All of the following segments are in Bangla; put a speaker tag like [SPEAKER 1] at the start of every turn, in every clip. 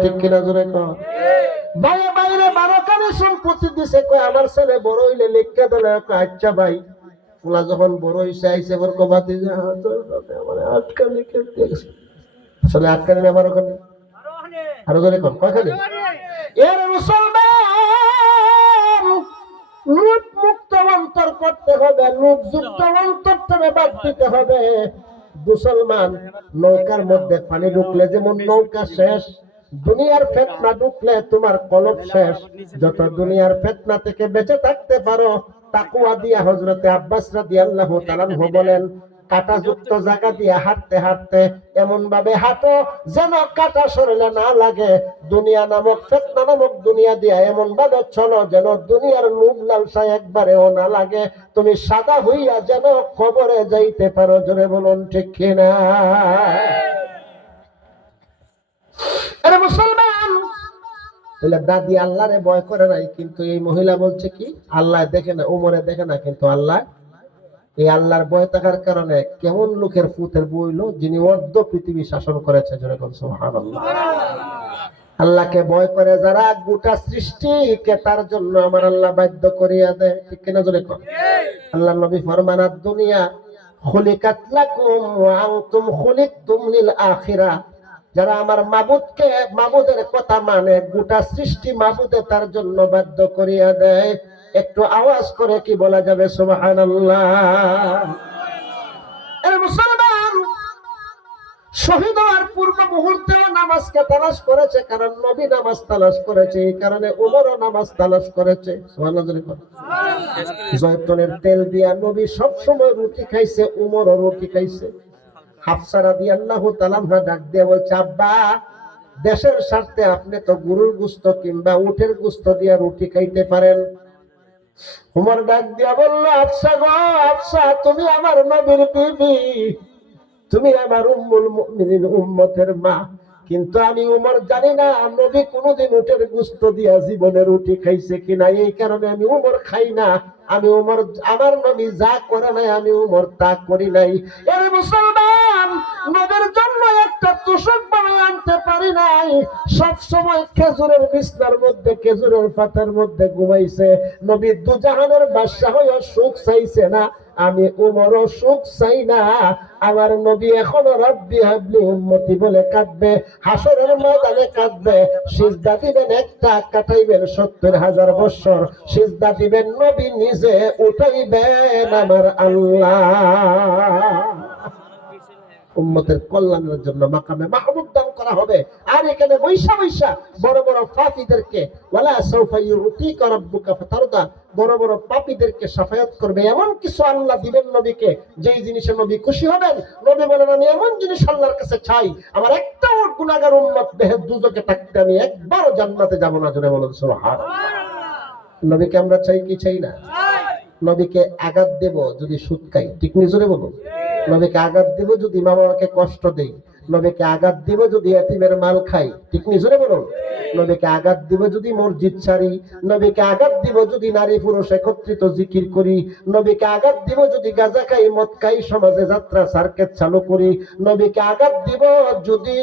[SPEAKER 1] ঠিক কিনা জোরে কর বাইরে বাইরে বারো কানে সম্পত্তি দিছে, কয় আমার ছেলে বড় হইলে লিখকে দিলে আচ্ছা ভাই। ওলা যখন বড় হইছে আইসে এবার কবাতে যে আসলে আটকা নিলে আমার ওখানে আরও জোরে কর কয়খানে এর মুসলমান মুসলমান নৌকার মধ্যে পানি ঢুকলে যেমন নৌকা শেষ দুনিয়ার ফেতনা ঢুকলে তোমার কলব শেষ। যত দুনিয়ার ফেতনা থেকে বেঁচে থাকতে পারো, তাকুয়া দিয়া হজরতে আব্বাস রাদিয়াল্লাহু তাআলা বলেন, কাটা যুক্ত জায়গা দিয়ে হাঁটতে হাঁটতে এমন ভাবে হাঁটো যেন কাটা শরীরে না লাগে। দুনিয়া নামক ফেতনা নামক দুনিয়া দিয়া এমন ভাবে চলো যেন দুনিয়ার লোভ লালসা একবারেও না লাগে। তুমি সাদা হইয়া যেন খবরে যাইতে পারো, জোরে বলুন ঠিক কিনা? আরে মুসলমান! তাহলে দাদি আল্লাহরে ভয় করে নাই কিন্তু এই মহিলা বলছে কি আল্লাহ দেখে না উমরে দেখে না কিন্তু আল্লাহ এই আল্লাহর ভয় থাকার কারণে কেমন লোকের ফুতের বইল যিনি অর্ধ পৃথিবী শাসন করেছে যেরকম সোহান আল্লাহকে ভয় করে যারা গোটা সৃষ্টিকে তার জন্য আমার আল্লাহ বাধ্য করিয়া দেয় ঠিক কিনা জোরে কর আল্লাহ নবী ফরমানাত দুনিয়া খুলিকাত লাকুম ওয়া আনতুম খুলিকতুম লিল আখিরা। যারা আমার মাবুদকে মাবুদের কথা মানে গোটা সৃষ্টি মাবুদে তার জন্য বাধ্য করিয়া দেয়। একটু আওয়াজ করে কি বলা যাবে? মুসলমান শহীদ হওয়ার পূর্ব মুহূর্তেও নামাজকে তালাশ করেছে কারণ নবী নামাজ তালাশ করেছে এই কারণে উমরও নামাজ তালাশ করেছে। জয়তনের তেল দিয়া নবী সবসময় রুটি খাইছে উমরও রুটি খাইছে। রাদিয়াল্লাহু তাআলা ডাক দিয়ে বলছে, আব্বা, দেশের স্বার্থে আপনি তো গুস্ত কিংবা উটের গুস্ত দিয়া রুটি খাইতে পারেন। উমর ডাক দিয়া আফসা গো আফসা তুমি আমার নবীর বিবি, তুমি আমার উম্মুল মুমিনিন উম্মতের মা। কিন্তু আমি উমর জানি না, নবী কোনোদিন উটের গুস্ত দিয়া জীবনে রুটি খাইছে কিনা এই কারণে আমি উমর খাই না। আমি উমর, আমার নবী যা করে নাই, আমি উমর তা করি নাই। মুসলমান! নবীর জন্য একটা তোষক বানায় আনতে পারি নাই। সব সময় খেজুরের বিছনার মধ্যে, খেজুরের পাতার মধ্যে ঘুমাইছে। নবী দুজাহানের বাদশাহ হয়ে সুখ চাইছে না। আমি উমরও সুখ চাই না। আমার নবী এখনও রব্বি হাবলি উম্মতি বলে কাঁদবে, হাসরের ময়দানে কাঁদবে। সিজদা দিবেন একটা, কাটাইবেন সত্তর হাজার বছর। সিজদা দিবেন নবী নিজে, উঠাইবেন আমার আল্লাহ। উম্মতের কল্যাণের জন্য মাকামে মাহমুদ দান করা হবে। আর এখানে বৈশা বৈশা বড় বড় পাপীদেরকে ওয়ালা সাউফা ইউতিকা রাব্বুকা ফাতারদা বড় বড় পাপীদেরকে সাফায়াত করবে। এমন কিছু আল্লাহ দিবেন নবীকে যেই জিনিসে নবী খুশি হবেন। নবী বলেন আমি এমন জিনিস আল্লাহর কাছে চাই আমার একটাও গুনাহগার উম্মত দেহে দুজকে থাকতে আমি একবারও জান্নাতে যাব না। জোরে বলুন সুবহানাল্লাহ। নবীকে আমরা চাই কি চাই না? নবীকে আঘাত দেব যদি সুদ খাই। ঠিক নিজরে বলুন? নবীকে আঘাত দিব যদি মা বাবাকে কষ্ট দেই নবীকে আঘাত দিব যদি এতিমের মাল খাই ঠিক নিজরে বলুন? নবীকে আঘাত দিব যদি মসজিদ ছাড়ি। নবীকে আঘাত দিব যদি নারী পুরুষ একত্রিত জিকির করি। নবীকে আঘাত দিব যদি গাঁজা খাই, মদ খাই, সমাজে যাত্রা সার্কেট চালু করি। নবীকে আঘাত দিব যদি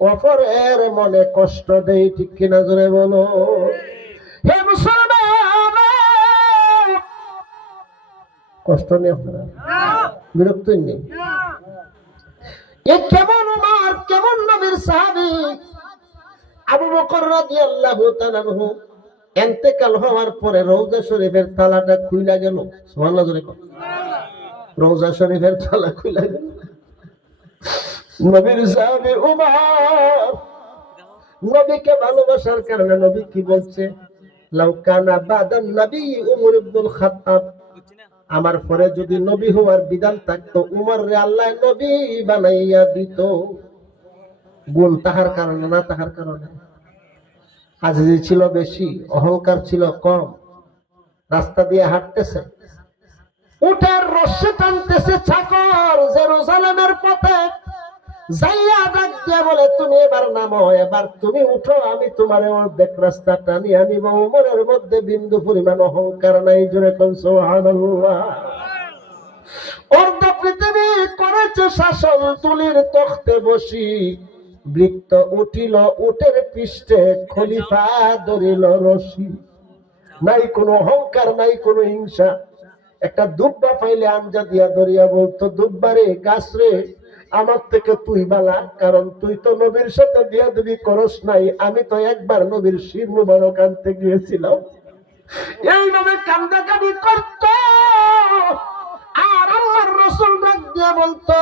[SPEAKER 1] অপরের মনে কষ্ট দেই। ঠিক কিনা জোরে বলো হে মুসলমান! কষ্ট নেই আপনারা? বিরক্ত নেই এ কেমন উমর, কেমন নবীর সাহাবী? আবু বকর রাদিয়াল্লাহু তাআলা আনহু ইন্তেকাল হওয়ার পরে রওজা শরীফের তালাটা খুইলা গেল। সুবহানাল্লাহ, জোরে কর রওজা শরীফের তালা খুইলা গেল। নবীর সাহাবী, উমর, নবীকে ভালোবাসার কারণে নবী কি বলছে? লাউকানা বাদান নবী উমর ইবনুল খাত্তাব আমার পরে যদি নবী হওয়ার বিধান থাকতো, উমর রে আল্লাহ নবী বানাইয়া দিত। গুণ তাহার কারণে না তাহার কারণে? আজিজি ছিল বেশি, অহংকার ছিল কম। রাস্তা দিয়ে হাঁটতেছে। উঠের রস্যে টানতেছে ছাগল জেরুজালেমের পথে। যাইয়া ডাক দিয়া বলে, তুমি এবার নামো, এবার তুমি উঠো, আমি তোমার অর্ধেক রাস্তা টানি আনিব উমরের মধ্যে বিন্দু পরিমাণ অহংকার নাই, জোরে কোন অর্ধ পৃথিবী করেছে শাসন, তুলির তখতে বসি। বৃত্ত উঠিল, উটের পৃষ্ঠে খলিফা ধরিল রশি। নাই কোনো অহংকার, নাই কোনো হিংসা। একটা দুব্বা পাইলে আঞ্জা দিয়া ধরিয়া বলতো, দুব্বারে গাছ রে আমার থেকে তুই বালা, কারণ তুই তো নবীর সাথে বিয়া দিবি করস নাই। আমি তো একবার নবীর শির মুবারক আনতে গিয়েছিলাম। এইভাবে করত, আর আল্লাহর রসুল ডাক দিয়ে বলতো,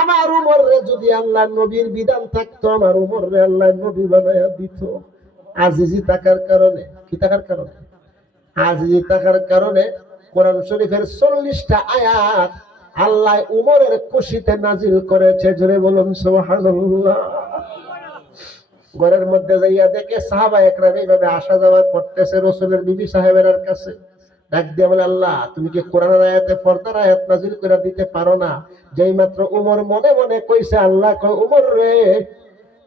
[SPEAKER 1] আমার উমর যদি আল্লাহ নবীর বিধান থাকতো, আমার উমর আল্লাহ নবী বানায়া দিত। আজিজি থাকার কারণে, কি থাকার কারণে? আজিজি থাকার কারণে কোরআন শরীফের চল্লিশটা আয়াত আল্লাহ উমরের খুশিতে নাজিল করেছে, জোরে বলুন ঘরের মধ্যে যাইয়া দেখে সাহাবা একরাম এইভাবে আসা যাওয়া করতেছে, রসুলের বিবি সাহেবের কাছে। ডাক দিয়ে বলে, আল্লাহ, তুমি কি আয়াতে আয়াত নাজিল করে দিতে পারো না? যেই মাত্র উমর মনে মনে কইছে, আল্লাহ কয়, উমর রে,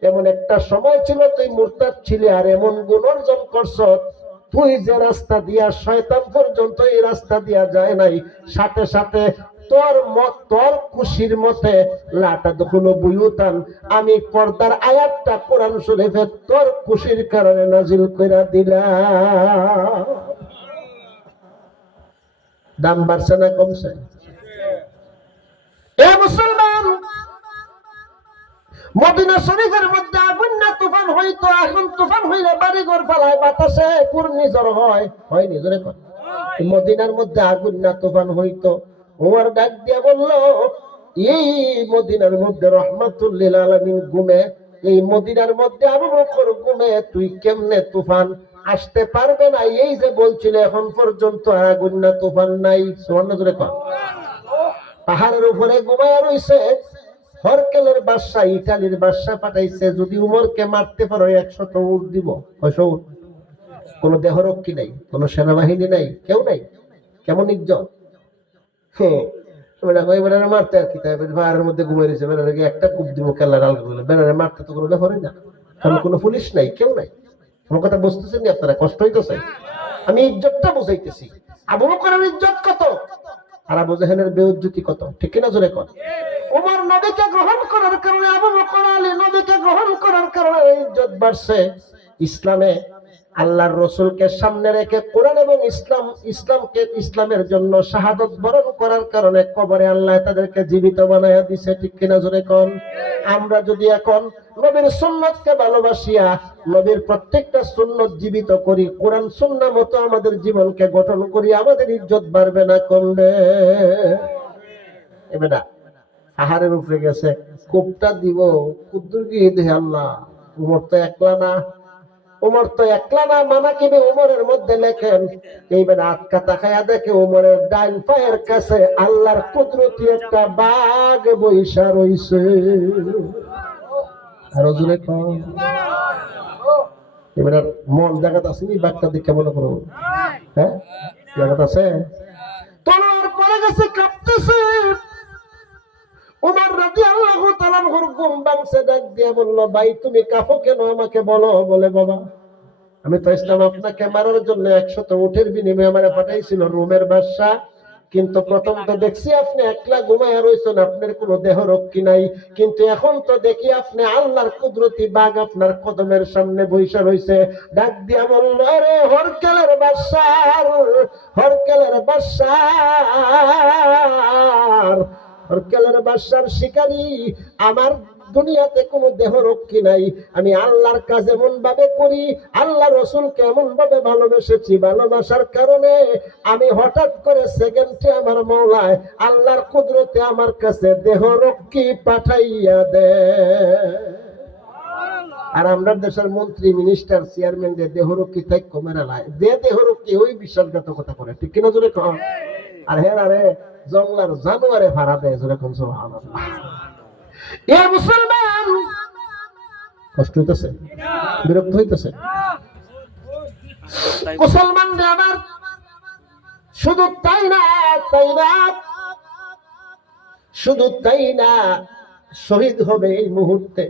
[SPEAKER 1] এমন একটা সময় ছিল তুই মুরতাদ ছিলি আর এমন গুণ অর্জন করছ, তুই যে রাস্তা দিয়া, শয়তান পর্যন্ত এই রাস্তা দিয়া যায় নাই। সাথে সাথে তোর মত, তোর খুশির মতে লাটা দখল বুয়ুতান। আমি পর্দার আয়াতটা কোরআন শরীফে তোর খুশির কারণে নাজিল কইরা দিলাম। দাম বাড়ছে না কমছে? এ মুসলমান, মদিনা শরীফের মধ্যে আগুন না তুফান হইতো এখন তুফান হইলে বাড়ি ঘর ফেলায়, বাতাসে ঘূর্ণিঝড় হয়। হয় নিজরে মদিনার মধ্যে আগুন না তুফান হইতো। ওমর ডাক দিয়া বলল, এই মদিনার মধ্যে রহমাতুল্লিল আলামিন ঘুমে, এই মদিনার মধ্যে আবু বকর ঘুমে, তুই কেমনে তুফান আসতে পারবে না? এই যে বলছিল, এখন পর্যন্ত আগুন না, তুফান নাই। সুবর্ণ কর পাহাড়ের উপরে ঘুমায় রইছে, হরকেলের বাদশা, ইটালির বাদশা পাঠাইছে, যদি উমরকে মারতে পারো একশত উট দিব কয়শো উট। কোন দেহরক্ষী নাই, কোন সেনাবাহিনী নাই, কেউ নাই, কেমন ইজ্জত? বেটা ভাই বেটারে মারতে আর কি, তাই মধ্যে রয়েছে। একটা দিব মারতে তো কোনো ব্যাপারই না। কারণ কোনো পুলিশ নাই, কেউ নাই। আমার কথা বুঝতেছেন আপনারা? কষ্ট হইতেছে আমি ইজ্জতটা বুঝাইতেছি। আবু বকরের ইজ্জত কত? আর আবু জাহেলের বেউজ্জতি কত? ঠিক কিনা জোরে কর উমর নবীকে গ্রহণ করার কারণে, আবু বকর আলী নবীকে গ্রহণ করার কারণে ইজ্জত বাড়ছে। ইসলামে আল্লাহর রসুলকে সামনে রেখে কোরআন এবং ইসলাম, ইসলামকে, ইসলামের জন্য শাহাদত বরণ করার কারণে কবরে আল্লাহ তাদেরকে জীবিত বানায়া দিছে, ঠিক কিনা জোরে কোন? আমরা যদি এখন নবীর সুন্নতকে ভালোবাসিয়া নবীর প্রত্যেকটা সুন্নত জীবিত করি, কোরআন সুন্না মতো আমাদের জীবনকে গঠন করি, আমাদের ইজ্জত বাড়বে না কমবে এবার আহারের উপরে গেছে, কোপটা দিব কুদ্দুর গিয়ে দেহে আল্লাহ, উমর তো একলা না। উমর তো একলা না মানা কিনে উমরের মধ্যে লেখেন এইবার আটকা তাকায়া দেখে উমরের ডাইন পায়ের কাছে আল্লাহর কুদরতি একটা বাঘ বৈশা রইছে। আরও এবার মন জায়গাতে আসেনি বাঘটা দেখে মনে করো। হ্যাঁ। জায়গাতে আছে? তলোয়ার পরে গেছে কাঁপতেছে। উমর রাদিয়াল্লাহু তাআলা ঘর ঘুম ভাঙছে ডাক দিয়ে বলল, ভাই, তুমি কাফো কেন আমাকে বলো বলে বাবা। আমি তো ইসলাম আপনাকে মারার জন্য একশত উঠের বিনিময়ে আমারে পাঠাইছিল রোমের বাদশা কিন্তু প্রথম তো দেখছি আপনি একলা ঘুমায় রয়েছেন আপনার কোনো দেহ রক্ষী নাই। কিন্তু এখন তো দেখি আপনি আল্লাহর কুদরতি বাঘ আপনার কদমের সামনে বৈশা রয়েছে ডাক দিয়া বলল, আরে হরকেলের বাদশার হরকেলের বাদশার হরকেলের বাদশার শিকারী আমার দুনিয়াতে কোনো দেহ রক্ষী নাই। আমি আল্লাহর কাজ এমন ভাবে করি আল্লাহ রসুলকে এমন ভাবে ভালোবেসেছি ভালোবাসার কারণে আমি হঠাৎ করে সেকেন্ডে আমার মৌলায় আল্লাহর কুদরতে আমার কাছে দেহ রক্ষী পাঠাইয়া দে। আর আমরা দেশের মন্ত্রী মিনিস্টার চেয়ারম্যান যে দেহরক্ষী তাই কমেরা লাই যে দেহরক্ষী ওই বিশ্বাসঘাতকতা করে ঠিক কিনা জোরে কম আর হ্যাঁ আরে জঙ্গলার জানুয়ারে ভাড়া দেয় সুবহানাল্লাহ। এ মুসলমান! কষ্ট হইতেছে? বিরক্ত হইতেছে? মুসলমান রে আমার শুধু তাই না তাই না? শুধু তাই না, শহীদ হবে এই মুহূর্তে।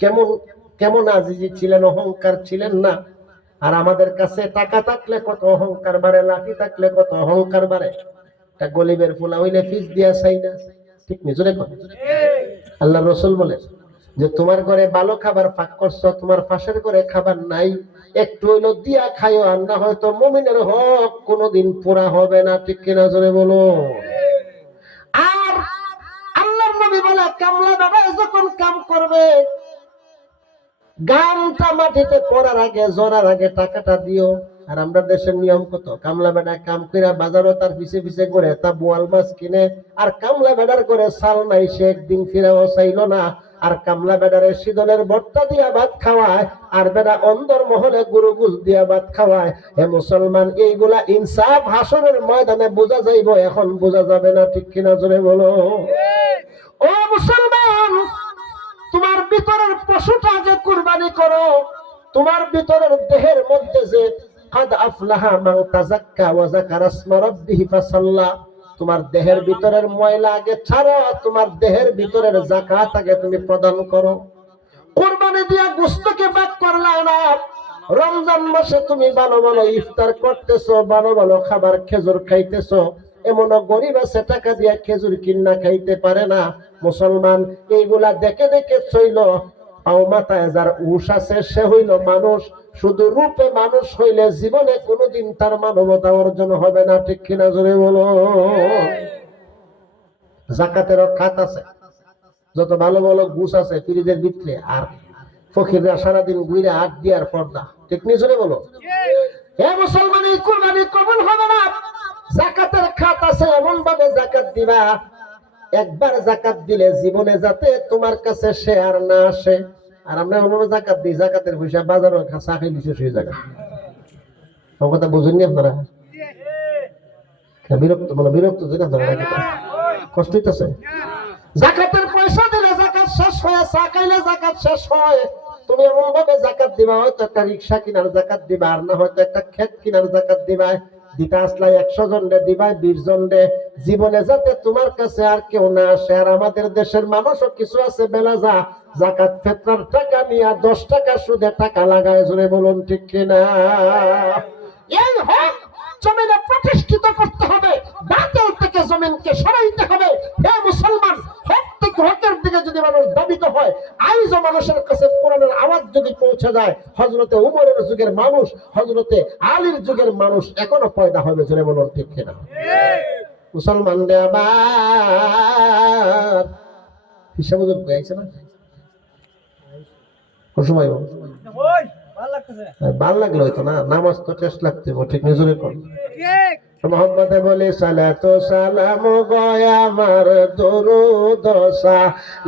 [SPEAKER 1] কেমন কেমন আজিজি ছিলেন, অহংকার ছিলেন না? আর আমাদের কাছে টাকা থাকলে কত অহংকার বাড়ে, লাঠি থাকলে কত অহংকার বাড়ে? তা গলিবের ফুলা হইলে ফিস দিয়া চাই না। ঠিক আল্লাহ রসুল বলে যে, তোমার ঘরে ভালো খাবার করছ, তোমার পাশের ঘরে খাবার নাই। একটু হইল দিয়া খাইও, আর না হয়তো মমিনের হক কোনোদিন পুরা হবে না। ঠিক কিনা? জোরে বলো। আর আল্লাহ নবী বলে, কামলা বাবা যখন কাম করবে, গামটা মাটিতে পড়ার আগে জড়ার আগে টাকাটা দিও। আর আমরা দেশের নিয়ম কত? কামলা বেটা কাম কইরা বাজারও তার পিছে পিছে করে তা বোয়াল মাছ কিনে, আর কামলা বেটার করে সাল নাই, সে একদিন ফিরেও চাইলো না। আর কামলা বেডারে শীতলের ভর্তা দিয়া ভাত খাওয়ায়, আর বেড়া অন্দর মহলে গুরু গুজ দিয়া ভাত খাওয়ায়। হে মুসলমান, এইগুলা ইনসাফ হাসনের ময়দানে বোঝা যাইব, এখন বোঝা যাবে না ঠিক কিনা জোরে বলো। ও মুসলমান, তোমার ভিতরের পশুটা যে কুরবানি করো, তোমার ভিতরের দেহের মধ্যে যে আফলাহা মান তাযাক্কা ওয়া যাকারা ইসমা রাব্বিহি ফাসাল্লা। তোমার দেহের ভিতরের ময়লা আগে ছাড়ো তোমার দেহের ভিতরের যাকাত আগে তুমি প্রদান করো। কুরবানি দিয়া গোস্তকে বাদ করলা না। রমজান মাসে তুমি ভালো ভালো ইফতার করতেছো, ভালো ভালো খাবার খেজুর খাইতেছো। এমন গরিব আছে, টাকা দিয়া খেজুর কিনা খাইতে পারে না। মুসলমান, এইগুলা দেখে দেখে চইল পাও মাথায় যার উষ আছে, সে হইল মানুষ। শুধু রূপে মানুষ হইলে জীবনে কোনোদিন তার মানবতা অর্জন হবে না ঠিক কিনা জোরে বলো? জাকাতেরও খাত আছে। যত ভালো ভালো গুছ আছে ফ্রিজের ভিতরে আর ফকিররা সারাদিন ঘুরে হাত দিয়ার পর্দা ঠিক নিয়ে চলে বলো? হে মুসলমান এই কুরবানি কবুল হবে না। জাকাতের খাত আছে এমন ভাবে জাকাত দিবা একবার জাকাত দিলে জীবনে যাতে তোমার কাছে শেয়ার না আসে। আর আমরা অন্য জাকাত দিই, জাকাতের পয়সা বাজারও চা খাই দিছে সেই জায়গা আমার কথা বুঝেননি আপনারা? বিরক্ত মানে বিরক্ত ধরে রাখি কষ্ট হইতেছে? জাকাতের পয়সা দিলে জাকাত শেষ হয়, চা খাইলে জাকাত শেষ হয়। তুমি এমন ভাবে জাকাত দিবা, হয়তো একটা রিক্সা কিনার জাকাত দিবা, আর না হয়তো একটা ক্ষেত কিনার জাকাত দিবা। দিতে আসলাই একশো জন রে দিবাই, বিশ জন রে জীবনে যাতে তোমার কাছে আর কেউ না আসে। আর আমাদের দেশের মানুষও কিছু আছে, বেলা যা, জাকাত, ফেতরার টাকা নিয়ে দশ টাকা সুদে টাকা লাগায়। জোরে বলুন, ঠিক কিনা? এই হক জমিনে প্রতিষ্ঠিত করতে হবে। বাতিল থেকে জমিনকে সরাইতে হবে। হে মুসলমান মানুষের কাছে আওয়াজ যদি পৌঁছে যায় হজরতে যুগের মানুষ হজরতে আলীর যুগের মানুষ এখনও হবে, জোরে বলুন ঠিক কিনা? মুসলমান রে আবার হিসাব না? সময় বাবু? ভালো লাগল হয়তো না, নামাজ তো টেস্ট লাগতে ঠিক নিজরে কর। মোহাম্মদ বলে, সালাত সালাম গয়া আমার দরুদ